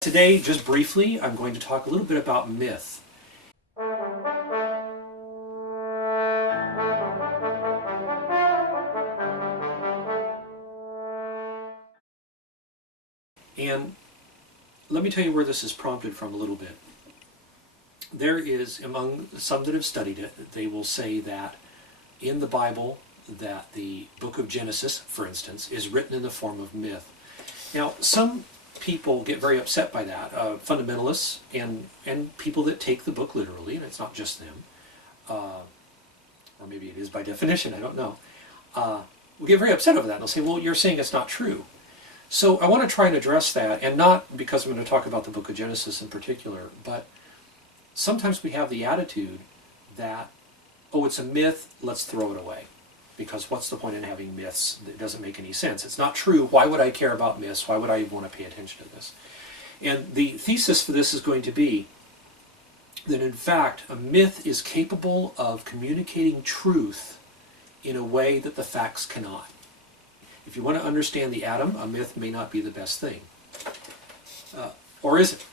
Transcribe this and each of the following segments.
Today, just briefly, I'm going to talk a little bit about myth. And let me tell you where this is prompted from a little bit. There is, among some that have studied it, they will say that in the Bible, that the book of Genesis, for instance, is written in the form of myth. Now, some people get very upset by that, fundamentalists and people that take the book literally, and it's not just them, or maybe it is by definition, I don't know, will get very upset over that, and they'll say, well, you're saying it's not true. So I want to try and address that, and not because I'm going to talk about the book of Genesis in particular, but sometimes we have the attitude that, oh, it's a myth, let's throw it away. Because what's the point in having myths? It doesn't make any sense. It's not true. Why would I care about myths? Why would I even want to pay attention to this? And the thesis for this is going to be that, in fact, a myth is capable of communicating truth in a way that the facts cannot. If you want to understand the atom, a myth may not be the best thing. Or is it?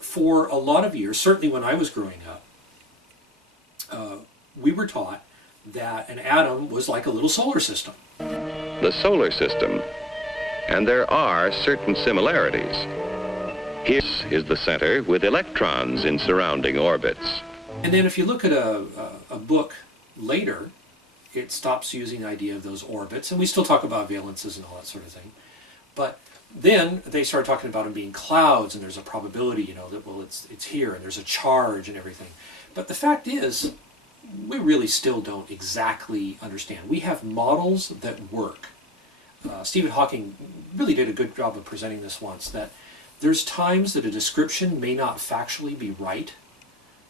For a lot of years, certainly when I was growing up, we were taught that an atom was like a little solar system. The solar system, and there are certain similarities. Here is the center with electrons in surrounding orbits. And then if you look at a book later, it stops using the idea of those orbits, and we still talk about valences and all that sort of thing. But then they started talking about them being clouds, and there's a probability, you know, that, well, it's here, and there's a charge and everything. But the fact is, we really still don't exactly understand. We have models that work. Stephen Hawking really did a good job of presenting this once, that there's times that a description may not factually be right,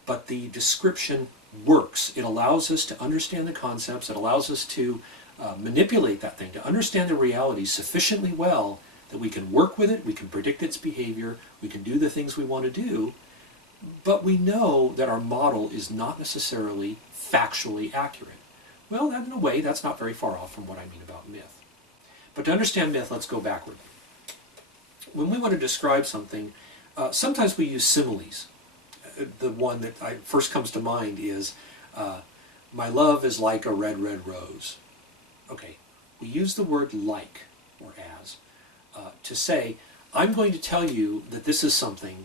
but the description works. It allows us to understand the concepts. It allows us to manipulate that thing, to understand the reality sufficiently well that we can work with it, we can predict its behavior, we can do the things we want to do, but we know that our model is not necessarily factually accurate. Well, in a way, that's not very far off from what I mean about myth. But to understand myth, let's go backward. When we want to describe something, sometimes we use similes. The one that first comes to mind is, my love is like a red, red rose. Okay, we use the word like, or as, to say, I'm going to tell you that this is something,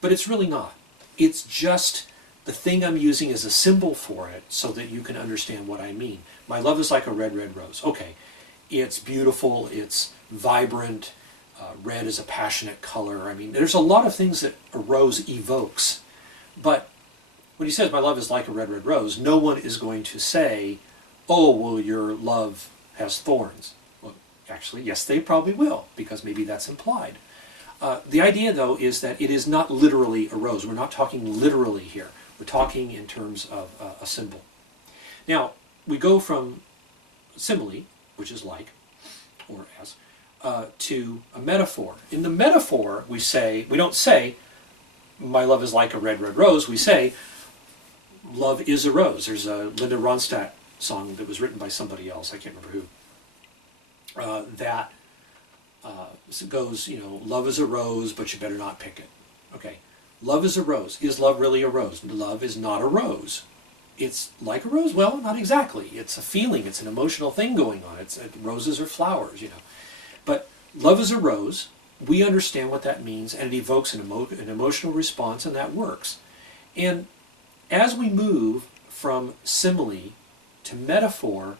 but it's really not. It's just the thing I'm using as a symbol for it so that you can understand what I mean. My love is like a red, red rose. Okay, it's beautiful, it's vibrant, red is a passionate color. I mean, there's a lot of things that a rose evokes. But when he says my love is like a red, red rose, no one is going to say, oh, well, your love has thorns. Well, actually, yes, they probably will, because maybe that's implied. The idea, though, is that it is not literally a rose. We're not talking literally here. We're talking in terms of a symbol. Now, we go from simile, which is like, or as, to a metaphor. In the metaphor, we don't say, my love is like a red, red rose. We say, love is a rose. There's a Linda Ronstadt song that was written by somebody else, I can't remember who, that goes, you know, love is a rose, but you better not pick it. Okay, love is a rose. Is love really a rose? Love is not a rose. It's like a rose? Well, not exactly. It's a feeling. It's an emotional thing going on. Roses are flowers, you know. But love is a rose. We understand what that means, and it evokes an emotional response, and that works. And as we move from simile to metaphor,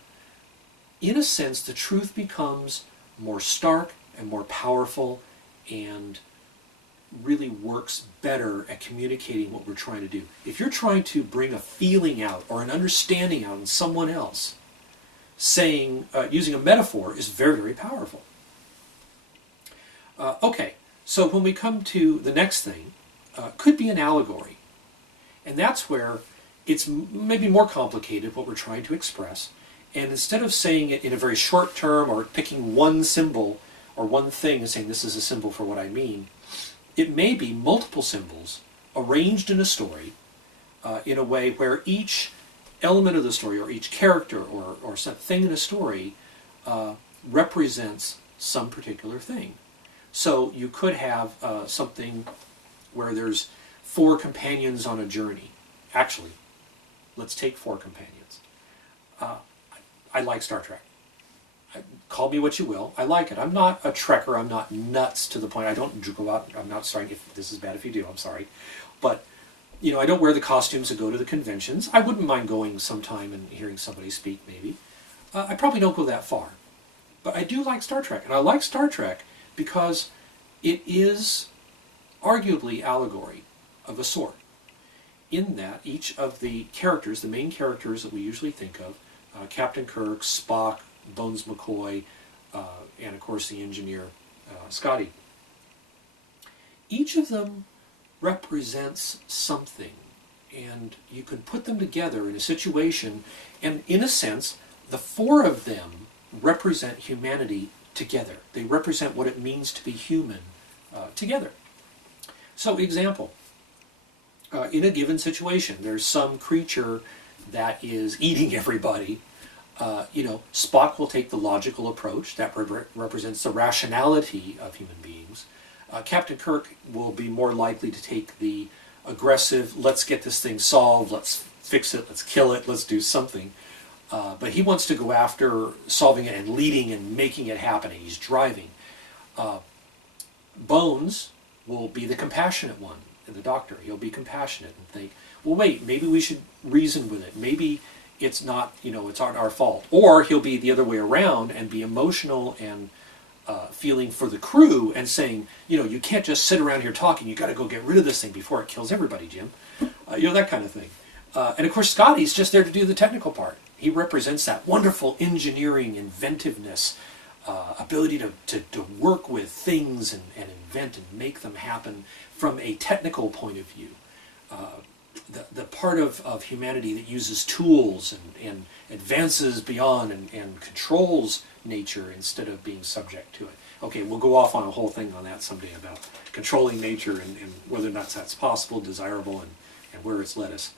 in a sense, the truth becomes more stark and more powerful, and really works better at communicating what we're trying to do. If you're trying to bring a feeling out or an understanding out in someone else, using a metaphor is very, very powerful. Okay, so when we come to the next thing, could be an allegory. And that's where it's maybe more complicated what we're trying to express. And instead of saying it in a very short term or picking one symbol or one thing and saying this is a symbol for what I mean, it may be multiple symbols arranged in a story in a way where each element of the story or each character or some thing in a story represents some particular thing. So you could have something where there's 4 companions on a journey. Actually, let's take 4 companions. I like Star Trek. Call me what you will. I like it. I'm not a Trekker. I'm not nuts to the point. I don't go out. I'm not starting. If this is bad, if you do, I'm sorry. But I don't wear the costumes to go to the conventions. I wouldn't mind going sometime and hearing somebody speak. Maybe. I probably don't go that far. But I do like Star Trek, and I like Star Trek because it is arguably allegory of a sort. In that each of the characters, the main characters that we usually think of, Captain Kirk, Spock, Bones McCoy, and of course the engineer, Scotty. Each of them represents something, and you can put them together in a situation, and in a sense, the 4 of them represent humanity together. They represent what it means to be human together. So, example, in a given situation, there's some creature that is eating everybody. Spock will take the logical approach. That represents the rationality of human beings. Captain Kirk will be more likely to take the aggressive, let's get this thing solved, let's fix it, let's kill it, let's do something. But he wants to go after solving it and leading and making it happen, and he's driving. Bones will be the compassionate one, and the doctor. He'll be compassionate and think, well, wait, maybe we should reason with it. Maybe it's not, it's not our fault. Or he'll be the other way around and be emotional and feeling for the crew and saying, you can't just sit around here talking. You got to go get rid of this thing before it kills everybody, Jim. That kind of thing. And of course, Scotty's just there to do the technical part. He represents that wonderful engineering, inventiveness, ability to work with things and invent and make them happen from a technical point of view. The part of humanity that uses tools and advances beyond and controls nature instead of being subject to it. Okay, we'll go off on a whole thing on that someday about controlling nature and whether or not that's possible, desirable, and where it's led us.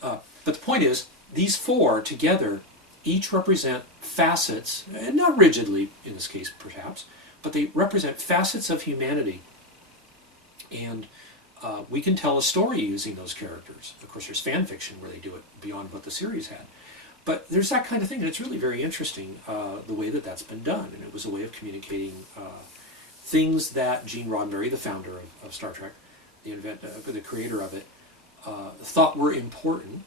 But the point is, these 4 together each represent facets, and not rigidly in this case perhaps, but they represent facets of humanity. And we can tell a story using those characters. Of course, there's fan fiction where they do it beyond what the series had. But there's that kind of thing, and it's really very interesting the way that that's been done. And it was a way of communicating things that Gene Roddenberry, the founder of Star Trek, the creator of it, thought were important.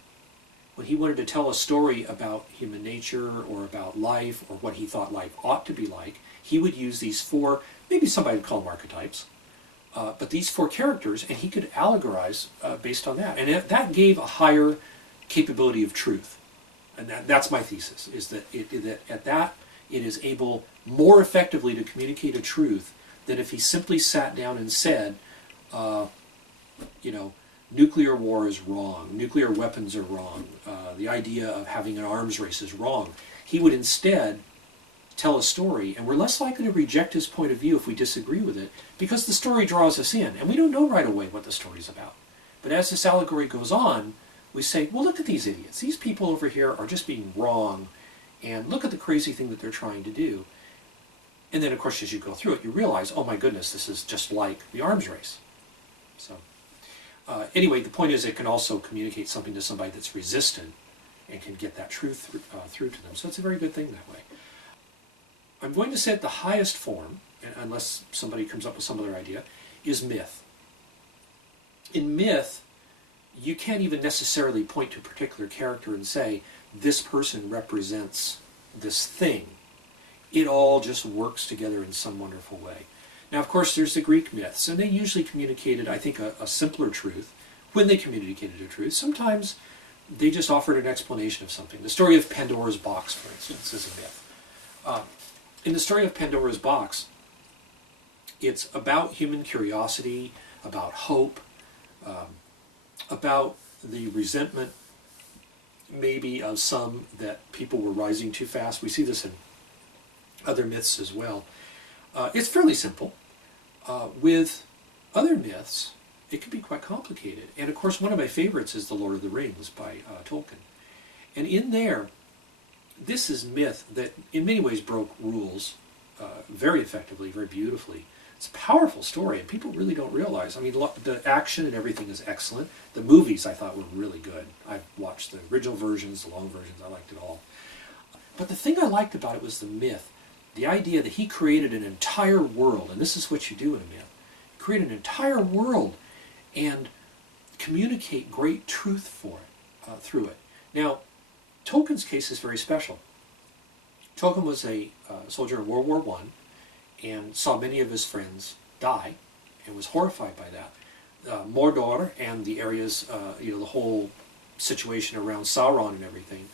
When he wanted to tell a story about human nature or about life or what he thought life ought to be like, he would use these 4, maybe somebody would call them archetypes, but these 4 characters, and he could allegorize based on that. And that gave a higher capability of truth. And that's my thesis, is that it is able more effectively to communicate a truth than if he simply sat down and said, nuclear war is wrong, nuclear weapons are wrong, the idea of having an arms race is wrong. He would instead tell a story, and we're less likely to reject his point of view if we disagree with it, because the story draws us in, and we don't know right away what the story's about. But as this allegory goes on, we say, well, look at these idiots. These people over here are just being wrong, and look at the crazy thing that they're trying to do. And then, of course, as you go through it, you realize, oh my goodness, this is just like the arms race. So, anyway, the point is it can also communicate something to somebody that's resistant and can get that truth through to them. So it's a very good thing that way. I'm going to say at the highest form, unless somebody comes up with some other idea, is myth. In myth, you can't even necessarily point to a particular character and say, this person represents this thing. It all just works together in some wonderful way. Now, of course, there's the Greek myths, and they usually communicated, I think, a simpler truth when they communicated a truth. Sometimes they just offered an explanation of something. The story of Pandora's box, for instance, is a myth. In the story of Pandora's box, it's about human curiosity, about hope, about the resentment maybe of some that people were rising too fast. We see this in other myths as well. It's fairly simple. With other myths, it can be quite complicated. And of course, one of my favorites is The Lord of the Rings by Tolkien. And in there, this is myth that in many ways broke rules very effectively, very beautifully. It's a powerful story, and people really don't realize. I mean, the action and everything is excellent. The movies I thought were really good. I watched the original versions, the long versions. I liked it all. But the thing I liked about it was the myth, the idea that he created an entire world, and this is what you do in a myth. You create an entire world and communicate great truth for it, through it. Now, Tolkien's case is very special. Tolkien was a soldier in World War I and saw many of his friends die and was horrified by that. Mordor and the areas, the whole situation around Sauron and everything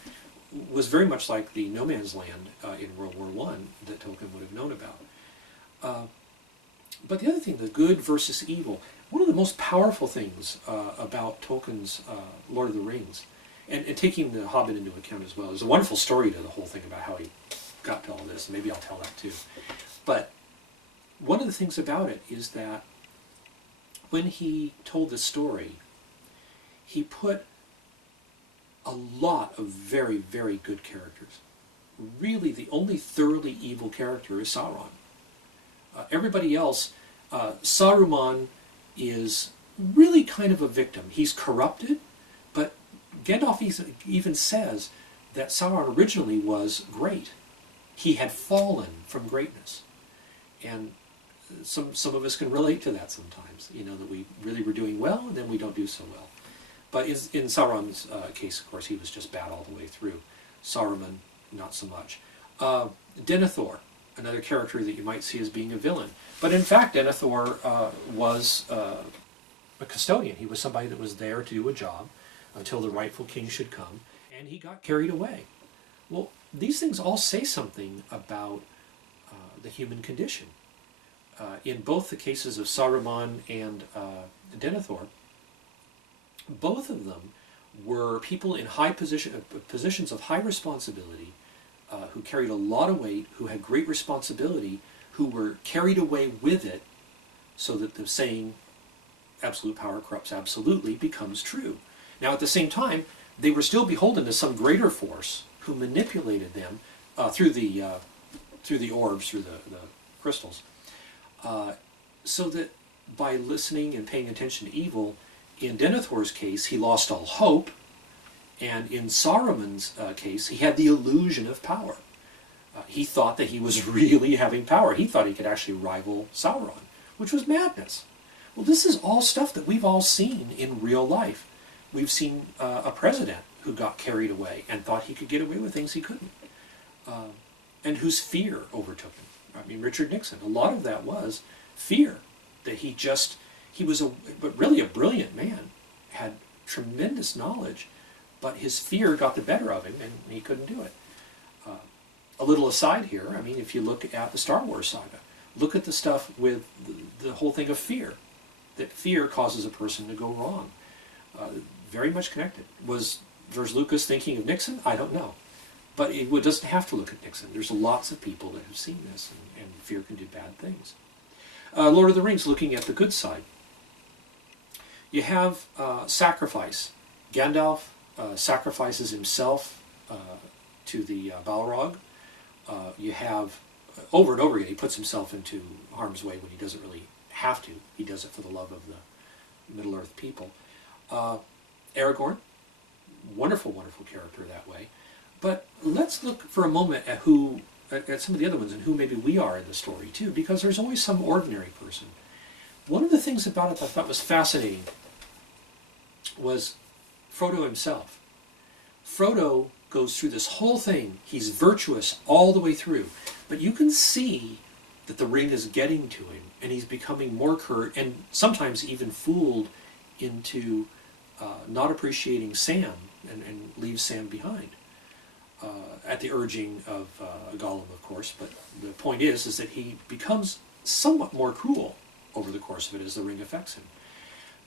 was very much like the no man's land in World War I that Tolkien would have known about. But the other thing, the good versus evil, one of the most powerful things about Tolkien's Lord of the Rings, and taking the Hobbit into account as well, there's a wonderful story to the whole thing about how he got to all this. Maybe I'll tell that too. But one of the things about it is that when he told this story, he put a lot of very, very good characters. Really, the only thoroughly evil character is Sauron. Everybody else, Saruman is really kind of a victim. He's corrupted, but Gandalf even says that Sauron originally was great. He had fallen from greatness. And some of us can relate to that sometimes, that we really were doing well and then we don't do so well. But in Sauron's case, of course, he was just bad all the way through. Saruman, not so much. Denethor, another character that you might see as being a villain. But in fact, Denethor was a custodian. He was somebody that was there to do a job until the rightful king should come, and he got carried away. Well, these things all say something about the human condition. In both the cases of Saruman and Denethor, both of them were people in positions of high responsibility, who carried a lot of weight, who had great responsibility, who were carried away with it, so that the saying, absolute power corrupts absolutely, becomes true. Now, at the same time, they were still beholden to some greater force who manipulated them through the orbs, through the crystals, so that by listening and paying attention to evil, in Denethor's case, he lost all hope, and in Saruman's case, he had the illusion of power. He thought that he was really having power. He thought he could actually rival Sauron, which was madness. Well, this is all stuff that we've all seen in real life. We've seen a president who got carried away and thought he could get away with things he couldn't, and whose fear overtook him. I mean, Richard Nixon, a lot of that was fear, that he was really a brilliant man, had tremendous knowledge, but his fear got the better of him and he couldn't do it. A little aside here, I mean, if you look at the Star Wars saga, look at the stuff with the whole thing of fear, that fear causes a person to go wrong. Very much connected. Was George Lucas thinking of Nixon? I don't know. But it doesn't have to look at Nixon. There's lots of people that have seen this, and fear can do bad things. Lord of the Rings, looking at the good side. You have sacrifice. Gandalf sacrifices himself to the Balrog. You have, over and over again, he puts himself into harm's way when he doesn't really have to. He does it for the love of the Middle-earth people. Aragorn, wonderful, wonderful character that way. But let's look for a moment at some of the other ones and who maybe we are in the story too, because there's always some ordinary person. One of the things about it that I thought was fascinating was Frodo himself. Frodo goes through this whole thing. He's virtuous all the way through. But you can see that the ring is getting to him, and he's becoming more curt, and sometimes even fooled into not appreciating Sam, and leaves Sam behind. At the urging of Gollum, of course, but the point is that he becomes somewhat more cruel over the course of it as the ring affects him.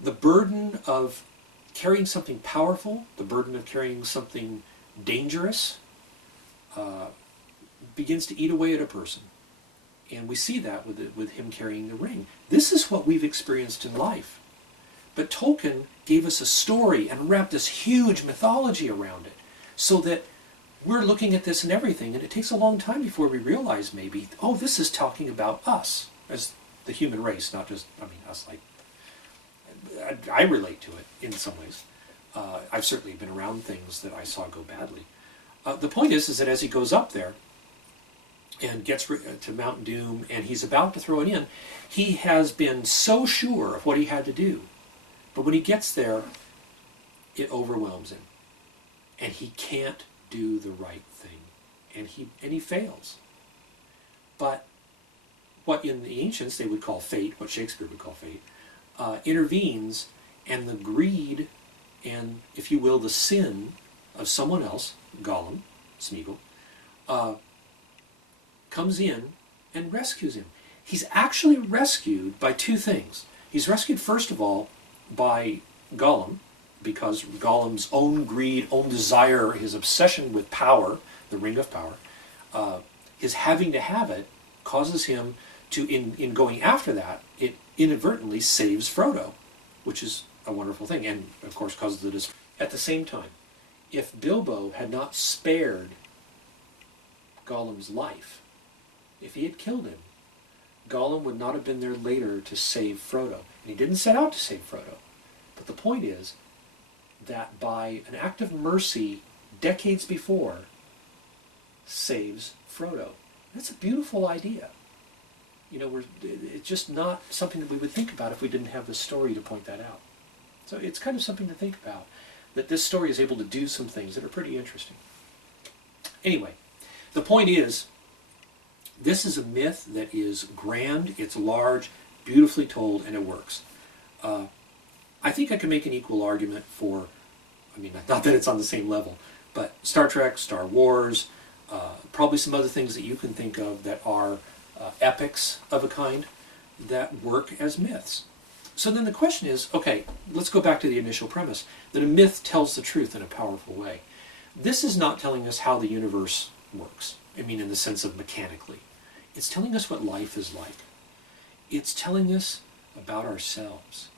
The burden of carrying something powerful, the burden of carrying something dangerous, begins to eat away at a person. And we see that with him carrying the ring. This is what we've experienced in life. But Tolkien gave us a story and wrapped this huge mythology around it, so that we're looking at this and everything, and it takes a long time before we realize maybe, oh, this is talking about us as the human race, not just, I mean, us, like, I relate to it in some ways. I've certainly been around things that I saw go badly. The point is that as he goes up there and gets to Mount Doom and he's about to throw it in, he has been so sure of what he had to do. But when he gets there, it overwhelms him. And he can't do the right thing. And he fails. But what in the ancients they would call fate, what Shakespeare would call fate, intervenes, and the greed and, if you will, the sin of someone else, Gollum, Smeagol, comes in and rescues him. He's actually rescued by two things. He's rescued, first of all, by Gollum, because Gollum's own greed, own desire, his obsession with power, the Ring of Power, his having to have it, causes him to, in going after that, it inadvertently saves Frodo, which is a wonderful thing, and of course causes the dis. At the same time, if Bilbo had not spared Gollum's life, if he had killed him, Gollum would not have been there later to save Frodo. And he didn't set out to save Frodo. But the point is that by an act of mercy decades before, saves Frodo. That's a beautiful idea. You know, it's just not something that we would think about if we didn't have this story to point that out. So it's kind of something to think about, that this story is able to do some things that are pretty interesting. Anyway, the point is, this is a myth that is grand, it's large, beautifully told, and it works. I think I can make an equal argument for, I mean, not that it's on the same level, but Star Trek, Star Wars, probably some other things that you can think of that are epics of a kind that work as myths. So then the question is, okay, let's go back to the initial premise, that a myth tells the truth in a powerful way. This is not telling us how the universe works, I mean in the sense of mechanically. It's telling us what life is like. It's telling us about ourselves.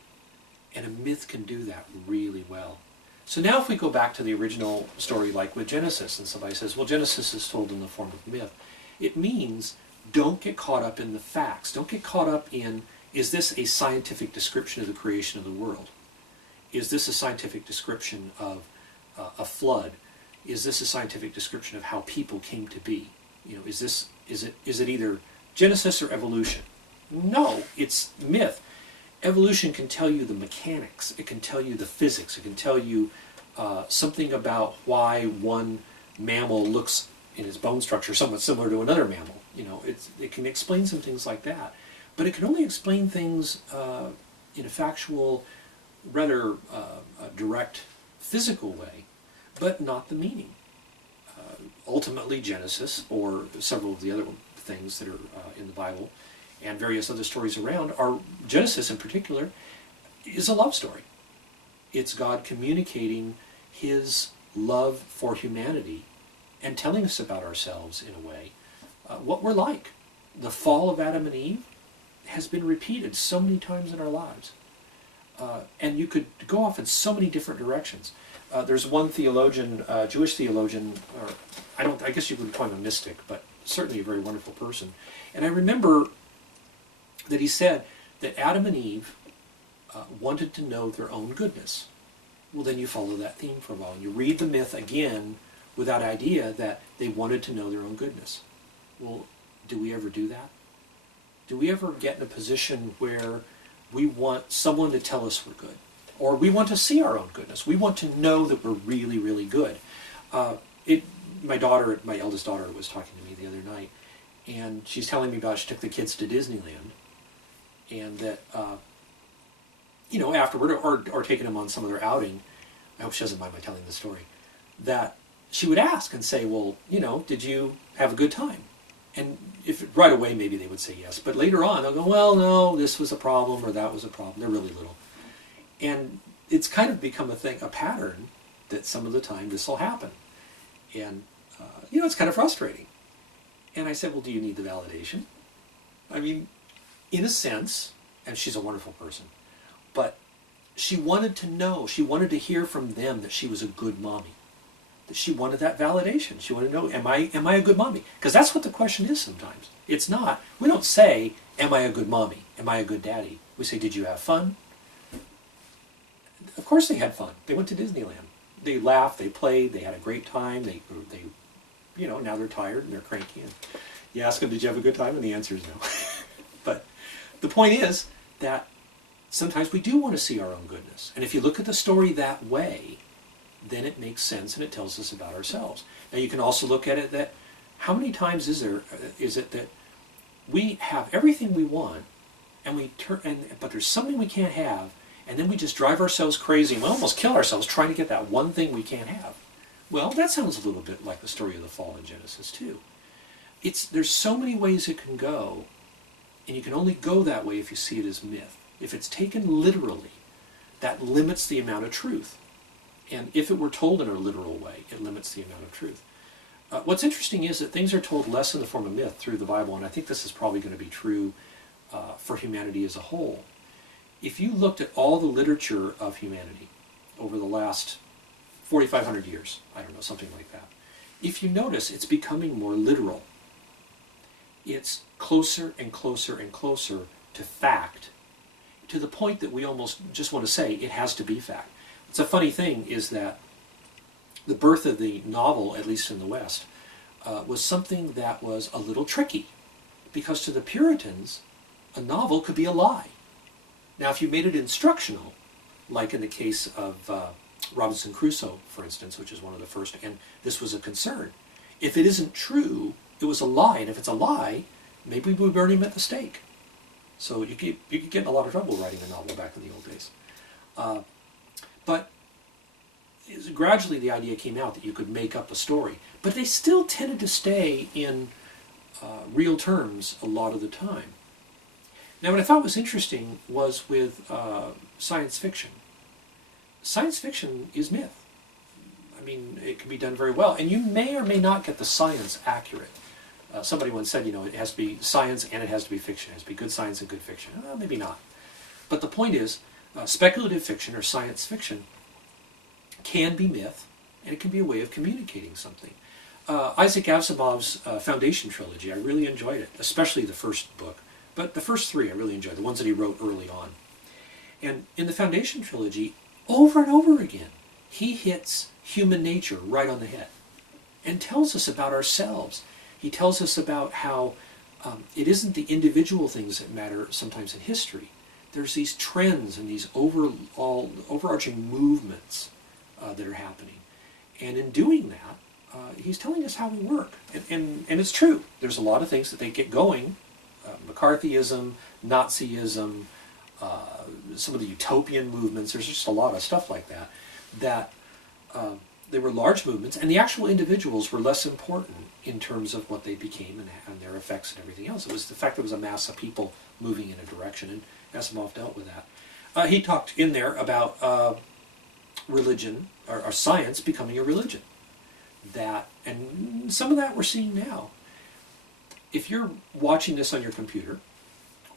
And a myth can do that really well. So now if we go back to the original story, like with Genesis, and somebody says, well, Genesis is told in the form of myth, it means don't get caught up in the facts. Don't get caught up in, is this a scientific description of the creation of the world? Is this a scientific description of a flood? Is this a scientific description of how people came to be? You know, is it either Genesis or evolution? No, it's myth. Evolution can tell you the mechanics. It can tell you the physics. It can tell you something about why one mammal looks in its bone structure somewhat similar to another mammal. You know, it can explain some things like that. But it can only explain things in a factual, rather direct, physical way, but not the meaning. Ultimately, Genesis, or several of the other things that are in the Bible, and various other stories around, are Genesis in particular, is a love story. It's God communicating his love for humanity and telling us about ourselves in a way, what we're like. The fall of Adam and Eve has been repeated so many times in our lives. And you could go off in so many different directions. There's one theologian, Jewish theologian, or I guess you would call him a mystic, but certainly a very wonderful person. And I remember that he said that Adam and Eve wanted to know their own goodness. Well, then you follow that theme for a while, and you read the myth again with that idea that they wanted to know their own goodness. Well, do we ever do that? Do we ever get in a position where we want someone to tell us we're good? Or we want to see our own goodness. We want to know that we're really, really good. My eldest daughter was talking to me the other night, and she's telling me about she took the kids to Disneyland, and that, afterward, or taking them on some of their outing, I hope she doesn't mind my telling the story, that she would ask and say, well, did you have a good time? And if right away maybe they would say yes, but later on they'll go, well, no, this was a problem or that was a problem. They're really little. And it's kind of become a pattern that some of the time this will happen. And, it's kind of frustrating. And I said, well, do you need the validation? I mean, in a sense, and she's a wonderful person, but she wanted to know, she wanted to hear from them that she was a good mommy. That she wanted that validation. She wanted to know, am I a good mommy? Because that's what the question is sometimes. It's not, we don't say, am I a good mommy? Am I a good daddy? We say, did you have fun? Of course they had fun. They went to Disneyland. They laughed, they played, they had a great time. They now they're tired and they're cranky. And you ask them, did you have a good time? And the answer is no. But the point is that sometimes we do want to see our own goodness. And if you look at the story that way, then it makes sense and it tells us about ourselves. Now you can also look at it that how many times is it that we have everything we want and but there's something we can't have, and then we just drive ourselves crazy and we almost kill ourselves trying to get that one thing we can't have. Well, that sounds a little bit like the story of the fall in Genesis too. There's so many ways it can go, and you can only go that way if you see it as myth. If it's taken literally, that limits the amount of truth. And if it were told in a literal way, it limits the amount of truth. What's interesting is that things are told less in the form of myth through the Bible, and I think this is probably going to be true for humanity as a whole. If you looked at all the literature of humanity over the last 4,500 years, I don't know, something like that, if you notice, it's becoming more literal. It's closer and closer and closer to fact, to the point that we almost just want to say it has to be fact. It's a funny thing is that the birth of the novel, at least in the West, was something that was a little tricky, because to the Puritans, a novel could be a lie. Now, if you made it instructional, like in the case of Robinson Crusoe, for instance, which is one of the first, and this was a concern. If it isn't true, it was a lie, and if it's a lie, maybe we burn him at the stake. So you could get in a lot of trouble writing a novel back in the old days. But gradually the idea came out that you could make up a story, but they still tended to stay in real terms a lot of the time. Now, what I thought was interesting was with science fiction. Science fiction is myth. I mean, it can be done very well, and you may or may not get the science accurate. Somebody once said, it has to be science and it has to be fiction. It has to be good science and good fiction. Well, maybe not. But the point is, speculative fiction or science fiction can be myth, and it can be a way of communicating something. Isaac Asimov's Foundation trilogy, I really enjoyed it, especially the first book. But the first three I really enjoyed, the ones that he wrote early on. And in the Foundation trilogy, over and over again, he hits human nature right on the head and tells us about ourselves. He tells us about how it isn't the individual things that matter sometimes in history. There's these trends and these overarching movements that are happening. And in doing that, he's telling us how we work. And it's true. There's a lot of things that they get going. McCarthyism, Nazism, some of the utopian movements. There's just a lot of stuff like that they were large movements, and the actual individuals were less important in terms of what they became and their effects and everything else. It was the fact that it was a mass of people moving in a direction, and Asimov dealt with that. He talked in there about religion, or science becoming a religion. And some of that we're seeing now. If you're watching this on your computer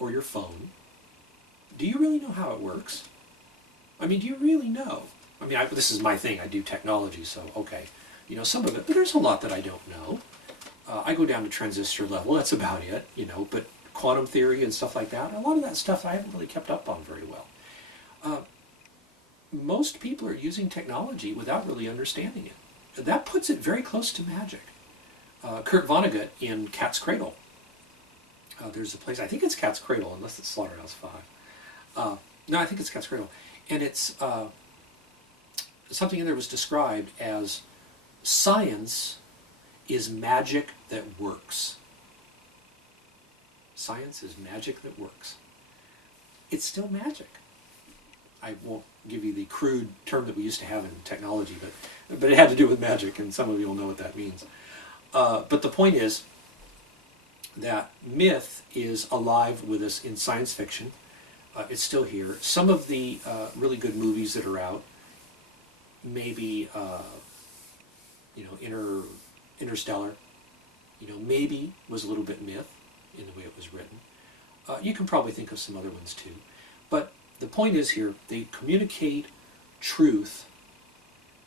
or your phone, do you really know how it works? I mean, do you really know? I mean, this is my thing. I do technology, so okay. Some of it, but there's a lot that I don't know. I go down to transistor level, that's about it, but quantum theory and stuff like that, a lot of that stuff I haven't really kept up on very well. Most people are using technology without really understanding it. That puts it very close to magic. Kurt Vonnegut in Cat's Cradle. There's a place, I think it's Cat's Cradle, unless it's Slaughterhouse-Five. No, I think it's Cat's Cradle. And it's something in there was described as science is magic that works. Science is magic that works. It's still magic. I won't give you the crude term that we used to have in technology, but it had to do with magic, and some of you will know what that means. But the point is that myth is alive with us in science fiction. It's still here. Some of the really good movies that are out, maybe Interstellar, maybe was a little bit myth in the way it was written. You can probably think of some other ones too. But the point is here, they communicate truth,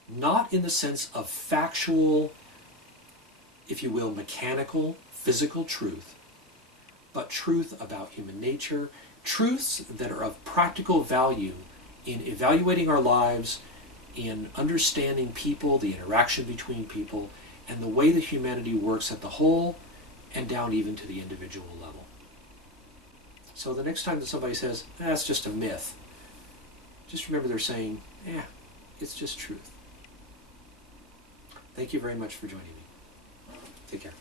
not in the sense of factual, if you will, mechanical, physical truth, but truth about human nature, truths that are of practical value in evaluating our lives, in understanding people, the interaction between people, and the way that humanity works at the whole and down even to the individual level. So the next time that somebody says, that's just a myth, just remember they're saying, it's just truth. Thank you very much for joining me. Take care.